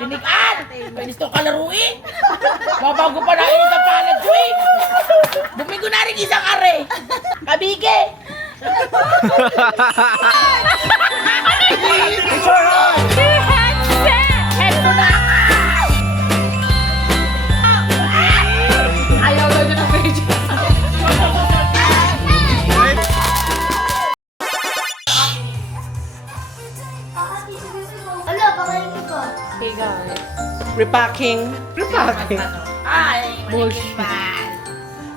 Tinikan! Pwede ito kalaruin! Babago pa na ito sa palad ko eh! Bumigo na rin isang are! Kabige! Headphone na! Ayaw lang yun ang page. Ano, pakain ko. Repacking. Ay, Bullshit.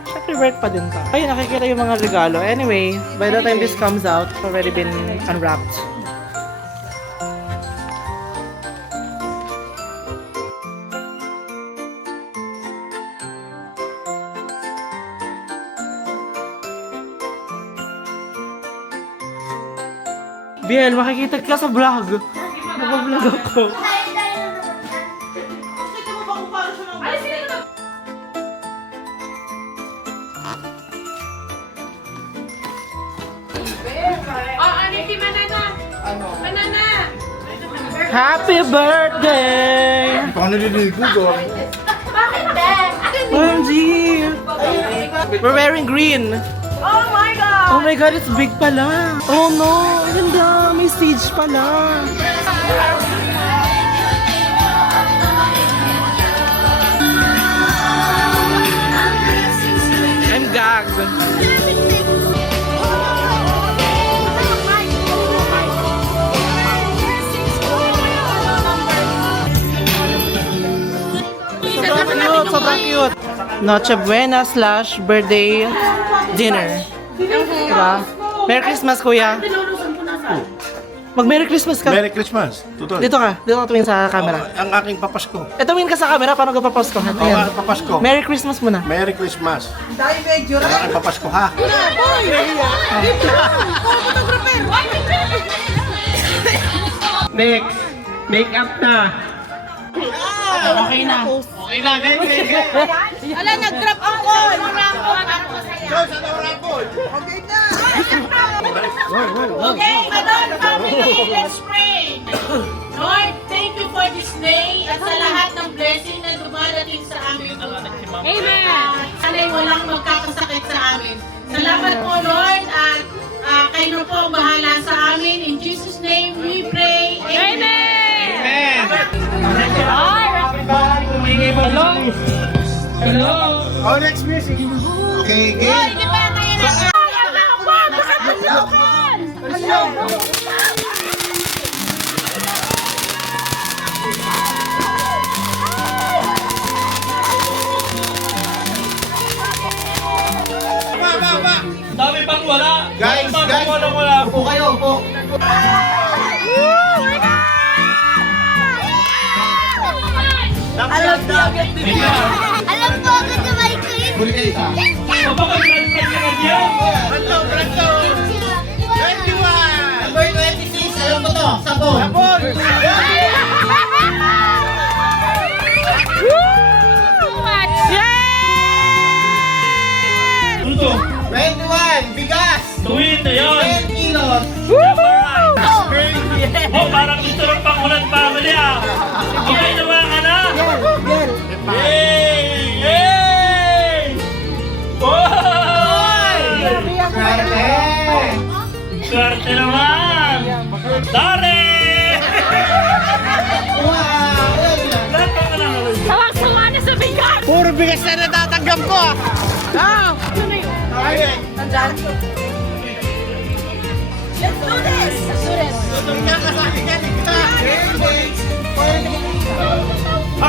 Syempre work pa din to. Ay, nakikita yung mga regalo. Anyway, by the time this comes out, it's already been unwrapped. Biel, makikita ka sa vlog. Nag-vlog ako. Kain tayo naman. Happy birthday! Paano nililigo ko? OMG! We're wearing green. Oh my God! Oh my god, it's big pala. Oh no, ganda. May stage pala. I'm gagged. Sobrang cute. Noche Buena / birthday dinner. Diba? Merry Christmas, kuya. Mag-Merry Christmas ka. Merry Christmas. Tutol. Dito ka. Dito ka tumingin sa camera. Ang aking papasko. Ito tumingin ka sa camera. Paano ka papasko? Ang Ayan. aking papasko. Merry Christmas muna. Merry Christmas. Ang aking papasko ha. Next, make up na. Okay na. Okay na, guys. Ala, nag-drop ang call! Okay, Madon family, let's pray! Lord, thank you for this day at sa lahat ng blessing na dumadating sa amin. Amen! Sana'y walang magkakasakit sa amin. Salamat po, Lord, at kayo na po ang bahala sa amin. In Jesus' name we pray. Amen! Hello. Oh, next music. Okay, game. Dami pang wala. Guys, guys. Wala. Upo kayo, upo. Alam ko agad na may cream. Huli kayo isa. Kapag-grad ka yan. Ranto. 21. Number 26. Alam mo to. Sabon. Sabon. Ano to? 21. Bigas. Tuwin na yun. 10 kilos. Oh, parang gusto ng Pangulan family ah. Okay, nawa ka na. Yay! Yay! Boy! Swerte naman! Dare! Sawang-sawa na sa bigat! Puro bigas na natatanggap ko ah. Let's do this! Let's do this!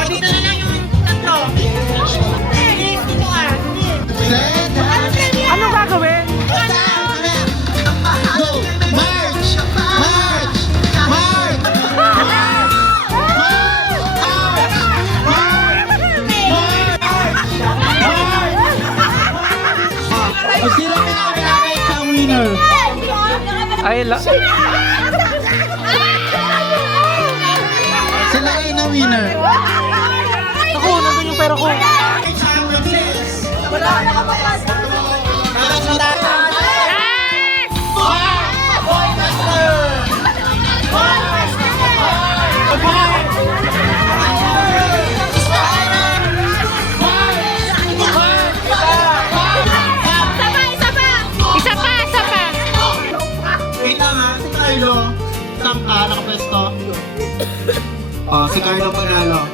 Dito na lang yung tatlo. Dito ka. Ano gagawin? Go! March! March! March! Sila pinakilala sa winner. Ay, Sila ay na winner. ako, nandun yung pera ko. Oh, si Carlo panalo.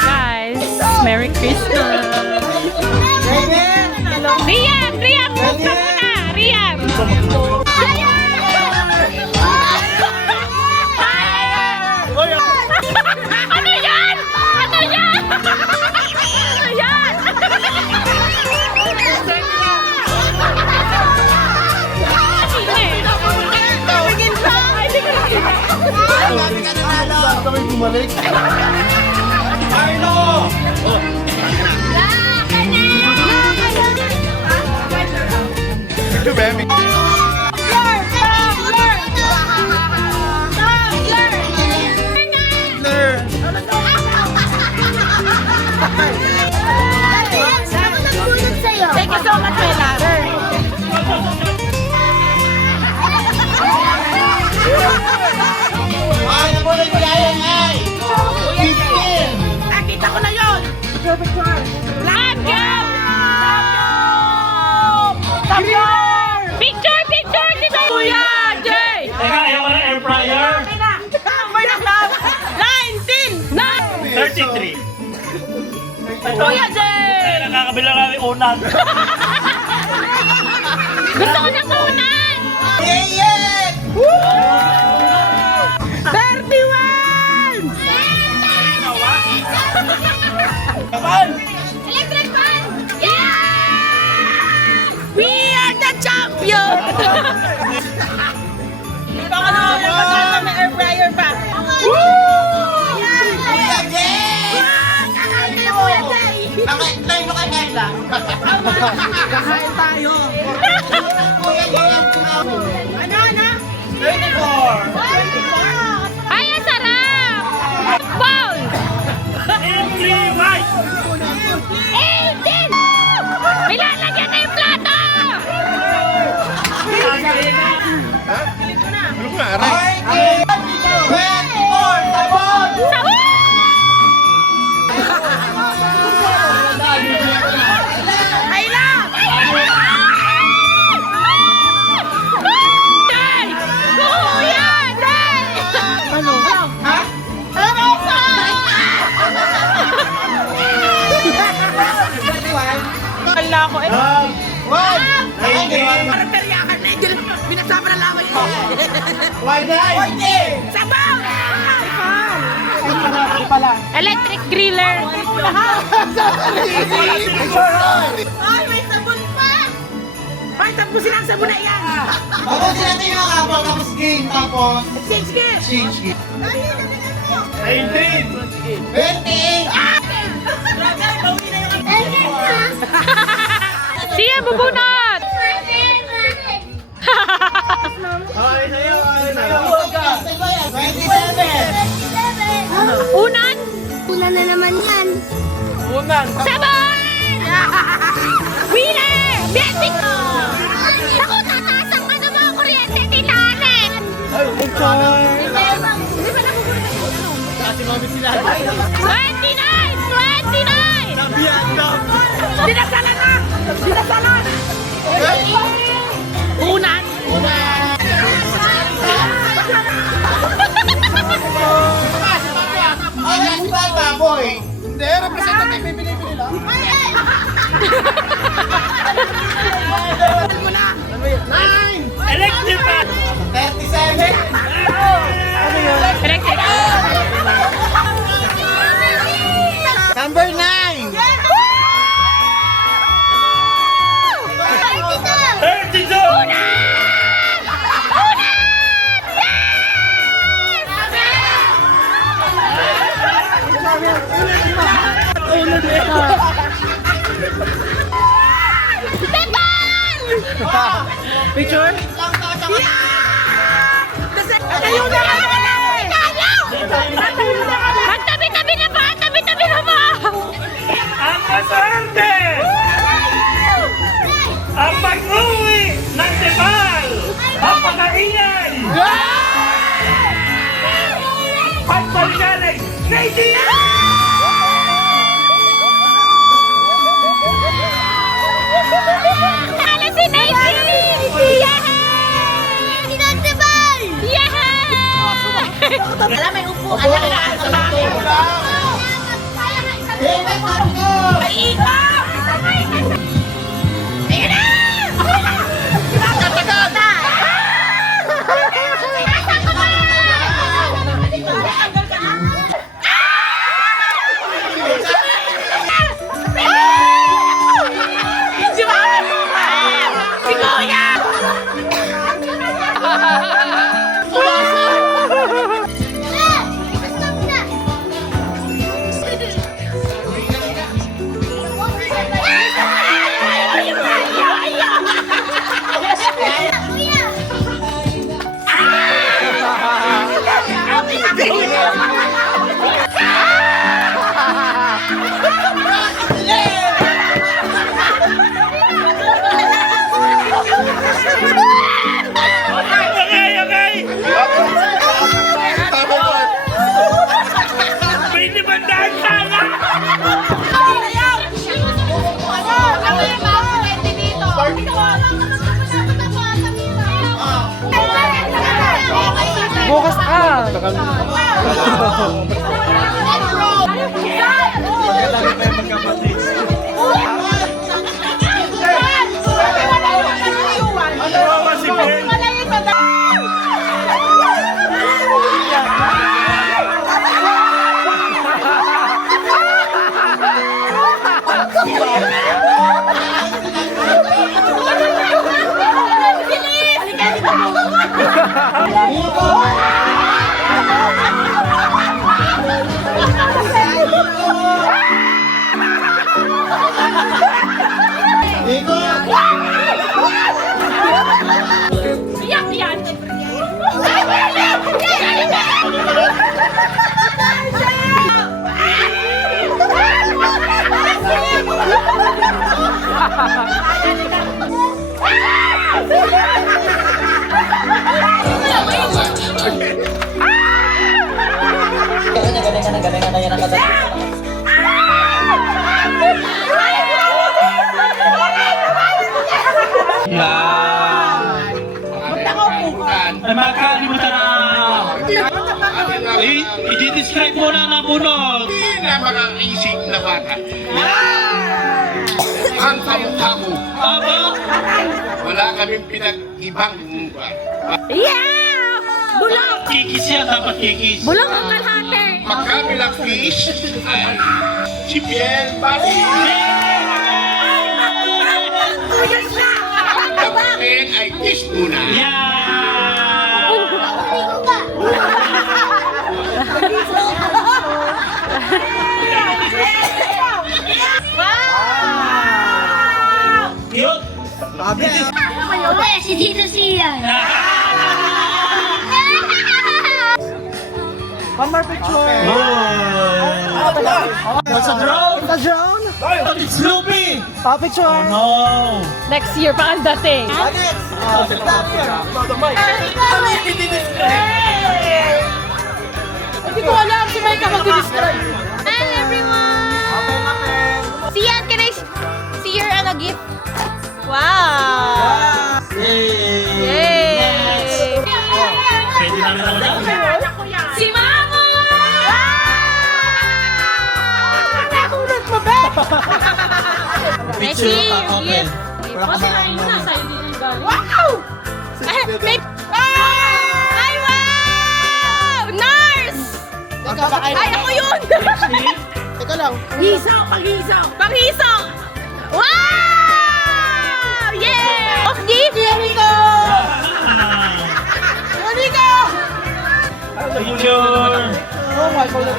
Guys, Merry Christmas! Rian! Rian! Buksan mo na! Rian! Ano yan? Ano yan? Ano yan? Thank you so much, my lover. Ay, nabunan ko yan, ay! 15! Nakita ko na yun! Langgam! Picture! Picture! Dito! Kuya! Jay! Teka, ayaw ko ng air fryer. May nakam! 19! 33. Kuya Jay! Ay, nakakabila kami unan. Gusto ko ng unan! 31! Electric fan! Yeah! We are the champion! Baka naman yung magkanta may air fryer pa. Nakain mo kay Carla. Kakain tayo. Ano? 34! Ay, ang sarap! Bowl! Empty white. 18! May lalagyan na yung plato! Ay, 24! Sabon! Sahur! Ayla! Day! Kuya! Day! Kala ko eh. One! Parang peryakan na yun. Binasama na laway ko. One! Sabaw! Electric griller! Ay, may sabon pa! Ay, tapusin ang sabon na yan! Tapusin natin yung kapal, tapos game, tapos Sige! change game. 19. 28! Siya, bubunot! Ay, sa'yo! 27! Unan! Una na naman yan. Sabon! Winner! Basic! Ako, tataas ang ano mo, kuryente, titahanin! Di ba nagugulat? 29! 29! Dinasalan na! Dinasalan! Unan! Ay, next bata, boy! Hindi, representative, bibili lang. Electric fan. 37! Electric! Number 9! 32. Picture? Tayo na kami! Magtabi-tabi na ba? Tabi-tabi na ba? Ang kaswerte. alagaan sa bahay. Ay, ikaw! Tingnan na! Si Mami mo ba? Si Kuya! Okay! May limandaan sana! Bukas ka! Kawawa si Ben! Iyak yan! Ay, makakalimutan na! I-describe mo na nabunod! Hindi na makakaisip na bata. Ang kamukha mo. Aba! Wala kaming pinag-ibang mukha. Yeah! Bulong! Kikis yan, dapat kikis. Bulong ang kalahati! Magkabilang fish ay si Piel Bali. Ang kapatid ay fish muna. Yan! Cute! Uy, si Tito Sian. One more picture! What's a drone? Sa drone! It's Snoopy! Picture! No! Next year pa ang dating. Hindi ko alam si Micah mag-describe. Hi everyone! Sian, can I see your gift? Wow! Yay! Pwede namin ako na. Si Mama! Nakunod mo ba? Beshi, yung gift. Kasi kain mo na, sa'yo din yung galing. Wow! Ay, wow! Nurse! Ay, ako yun! Teka lang. Hisaw, pag-hisaw. Panghiso! Wow! Yeah! Of gift! Rico! Rico! Picture! Oh my God.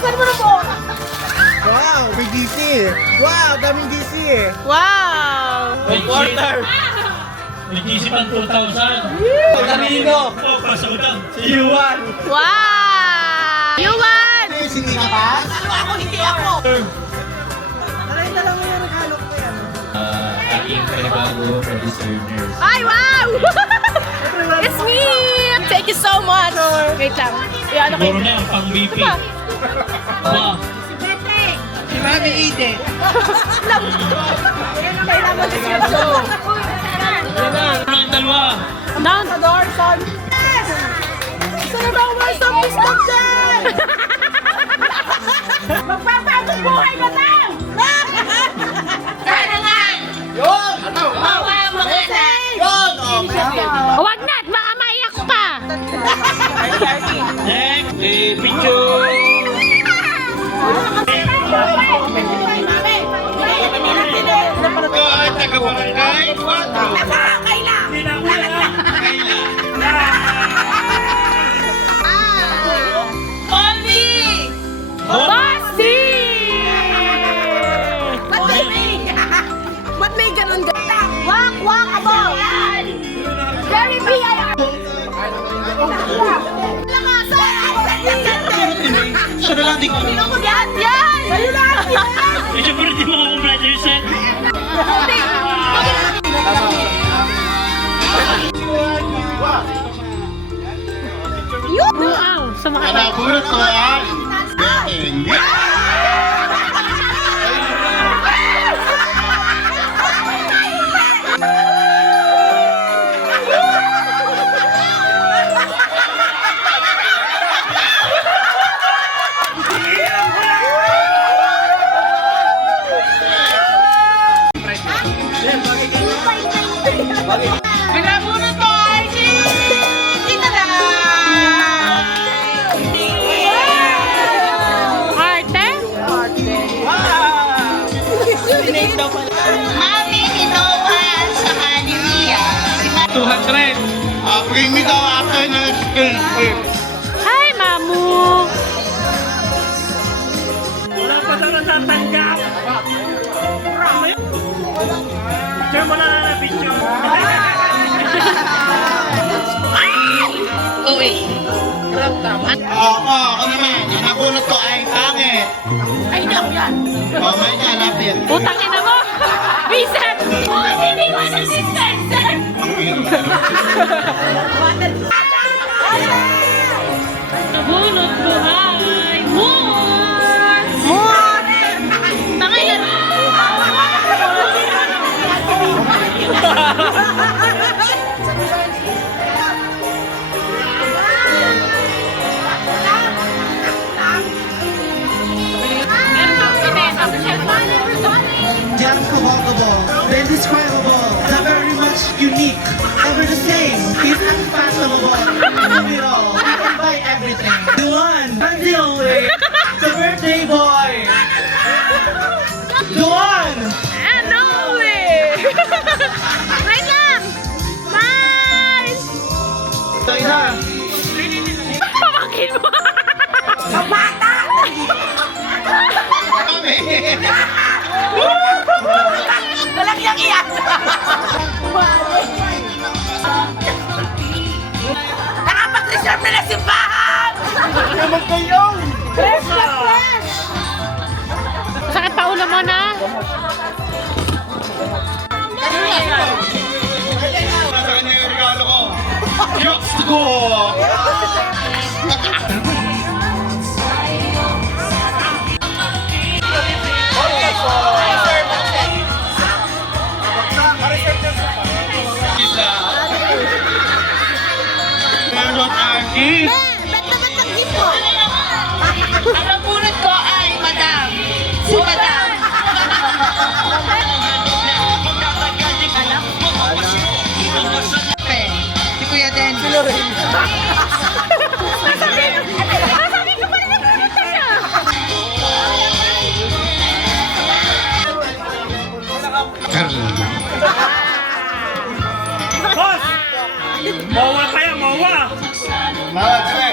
Saan mo na po? Wow, may DC. Wow, daming DC. Wow! Reporter! May GC pang 2,000. Kanino? Oh, pasutan. Si Yuan! Wow! You won! Hindi ka pa? Ako, hindi ako. Dalawa yung regalo ko yan. Aking panibago producers. Ay, wow! It's me! Thank you so much! Wait lang. Ano Siguro na ang pang-BP. Wow! Si Mami Ide. Ano yung dalawa? Down the door, son! Sana ba ako stop dyan! Magpapagod buhay na tayo! Sana nga! Yun! Ano? Bawa mag-isay! Yun! Oh, Huwag na, baka maiyak pa. Next, picture. Ay, taga-barangay. Nakakaila! Molly! Bossy! Ba't may ganun ganda? Wak, wak, abo! Very big! Siya na lang di ko. Yan, yan! Sa'yo lahat yan! Eh, syempre, di mo ako brother set. Wow, sumakit. Nabulot ko yan. Hindi. Pinabunod ko, Archie! Kita na! Arte? Mami, Inoa, sa Kaniliya. 200. Bring me daw after na skill trip. Hi, Mamu! Wala pa daw natatanggap. Picture mo na na picture. Oo, ako naman. Ang nabulot ko ay pangit. Ay, hindi ako yan! Oh, may hanapin. Putang ina mo! Vincent! Oh, hindi ko sa sister, sir! Nabunot buhay! More! More! Tangay na! Meron pa si Besa sa cellphone. The unforgettable, the indescribable, the very much unique, ever the same, is unfathomable. Love it all, we can buy everything. The one, and the only, the birthday boy. The one. And only! Wait lang! Bye! Ito isa. Pamangkin mo! Kami. Talagang iyak! Nakapag-reserve na ng simbahan! Naman kayo. Sakit pa ulo mo na? Nasa kanya yung regalo ko. Diyos ko. Isa. Meron Archie. Ba't naman nag-gift mo? Ang nabunod ko ay Madam. Si Madam. Si Kuya Den. Boss! Mawa kaya, mawa! Mawag siya.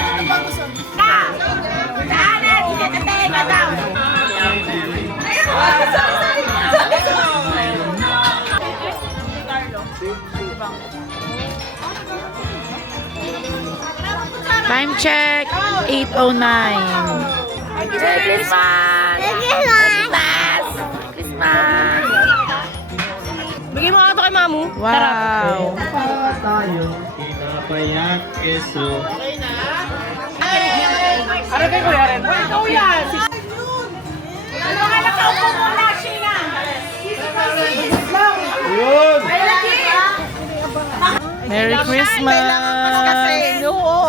Daanan! Sige, Madam. Time check, 8:09. Merry Christmas! Christmas! Christmas! Bigay mo nga ito kay Mamu. Wow! Para tayo, pinapayak keso. Ano kay Kuya Ren? Uy, ikaw yan! Ano nga nakaupo muna, Sheena? Yun. Merry Christmas!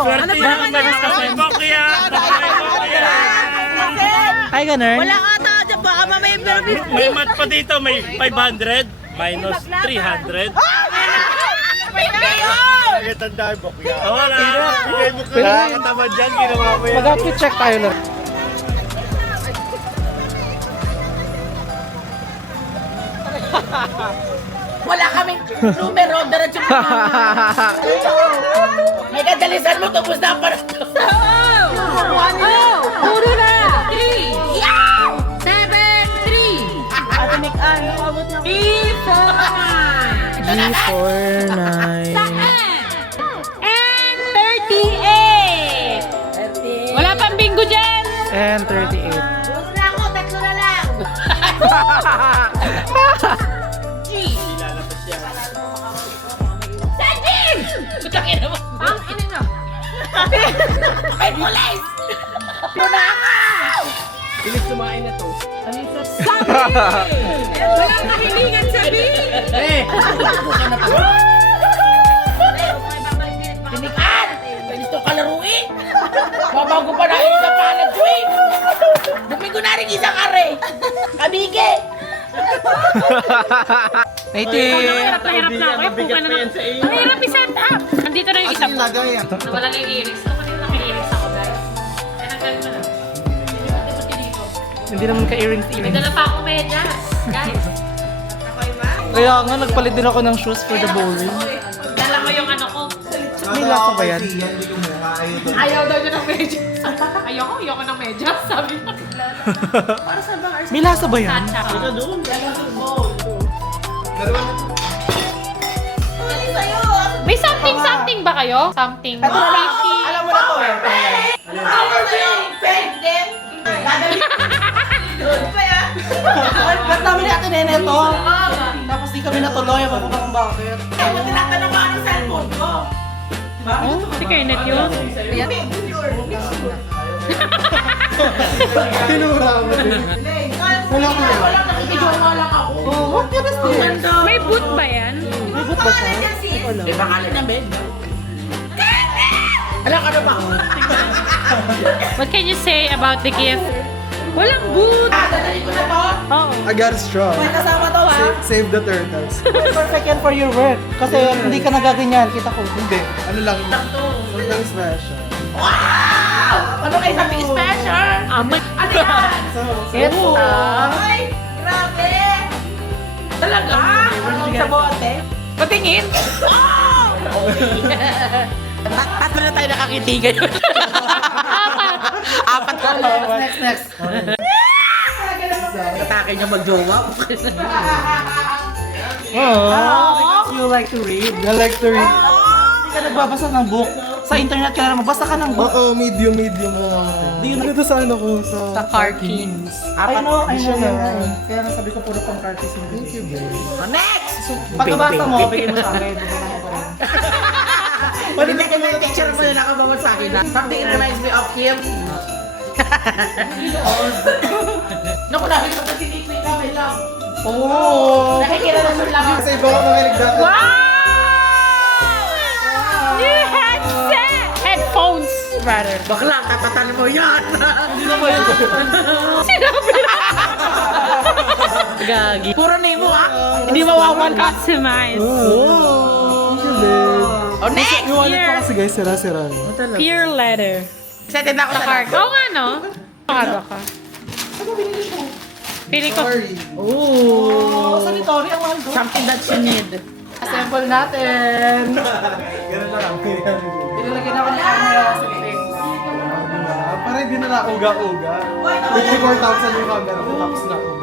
Swerte yung mga kasi. Bokya! Hi, ganun. Wala ata dyan, baka mamay May mat pa dito. May 500 minus 300. Nagtandaan, Bokya. Wala. Nakakataman dyan, ginawa mo yan. Mag-outfit check tayo lang. Wala kaming numero, diretso pa. May kadalisan mo, tubos na para to. Puro na! 3! 7, 3! Ate Mikan, nakabot na. G49. And 38! Wala pang bingo dyan! And 38. Puro na ako, tatlo na lang! Ang ina nyo. May pulis! Walang kahilingan sa Tinikan! Pwede ito kalaruin! Babago pa na sa palad ko eh! Domingo na rin isang are! Kabige! Hirap na ako. Yung puka na lang. Ang hirap i-set up. Nandito na yung isa ko. Lagay. Nawala na yung earrings. Ako din lang earrings ako, guys. Tinanggal mo na. Hindi naman ka-earrings May earrings. dala pa ako medyas. Guys. Kaya nga, nagpalit din ako ng shoes for the bowling. Dala ko yung ano ko. May lasa ba yan? Ayaw daw niya ng medyas. Ayoko ng medyas. Sabi ko. May lasa ba yan? Tatsa ko. May something ba kayo? Something. Alam mo na to eh. Ba't namin natin neto? Tapos di kami natuloy. Ako ba kung bakit? Tinatanong ko anong cellphone ko. Si Kenneth yun. Tinura mo din. Wala ko yan. Wala nakikidyowa lang ako. What can I do? May boot ba yan? May boot ba siya? May pangalan na bed. Alam ka na ba? What can you say about the gift? Walang boot. Dadali ko na to. Oo. I got straw. Kasama to ha. Save the turtles. Perfect yan for your work. Kasi hindi ka nagaganyan. Kita ko. Hindi. Ano lang. Something special. Ano kayo sabi special? Amat. Ano yan? Ito. Ay, grabe. Talaga? Sa bote? Patingin. Tatlo na tayo nakakiti ngayon. Apat na lang. Next. Atake niya mag-jowa. Oh, you like to read? I like to read. Hindi ka nagbabasa ng book. Sa internet ka na magbasa ka ng book. Oo, medium lang. Di yun ito sa ano ko. Sa car keys. I know Siya na. na. Kaya nasabi ko puro pang car keys. Thank you, babe. Next! Pagkabasa mo, bigay mo sa akin. Bigay mo pa rin. Hindi ka may picture mo na nakabawal sa akin. Something reminds me of him. Naku, namin ko kasi tinitwit kami lang. Oh! Nakikilala mo lang ako. Kasi iba ko makinig dati. New headset! Headphones, rather. Bakla, tapatan mo yan. Hindi na ba yun? Sinabi na. Gagi. Puro name mo ha. Hindi mawawala. Customize. Oh, thank you, babe. Oh, next! Yung wallet ko kasi guys, sira-sira. Pure leather. Excited na ako sa Card. Oo nga, no? Pakado ka. Pili ko. Oh, sanitary ang mahal doon. something that you need. Assemble natin. Ganun lang. Pinalagyan ako ng camera sa things. Parang hindi na uga-uga. 54,000 yung camera ko, tapos na uga.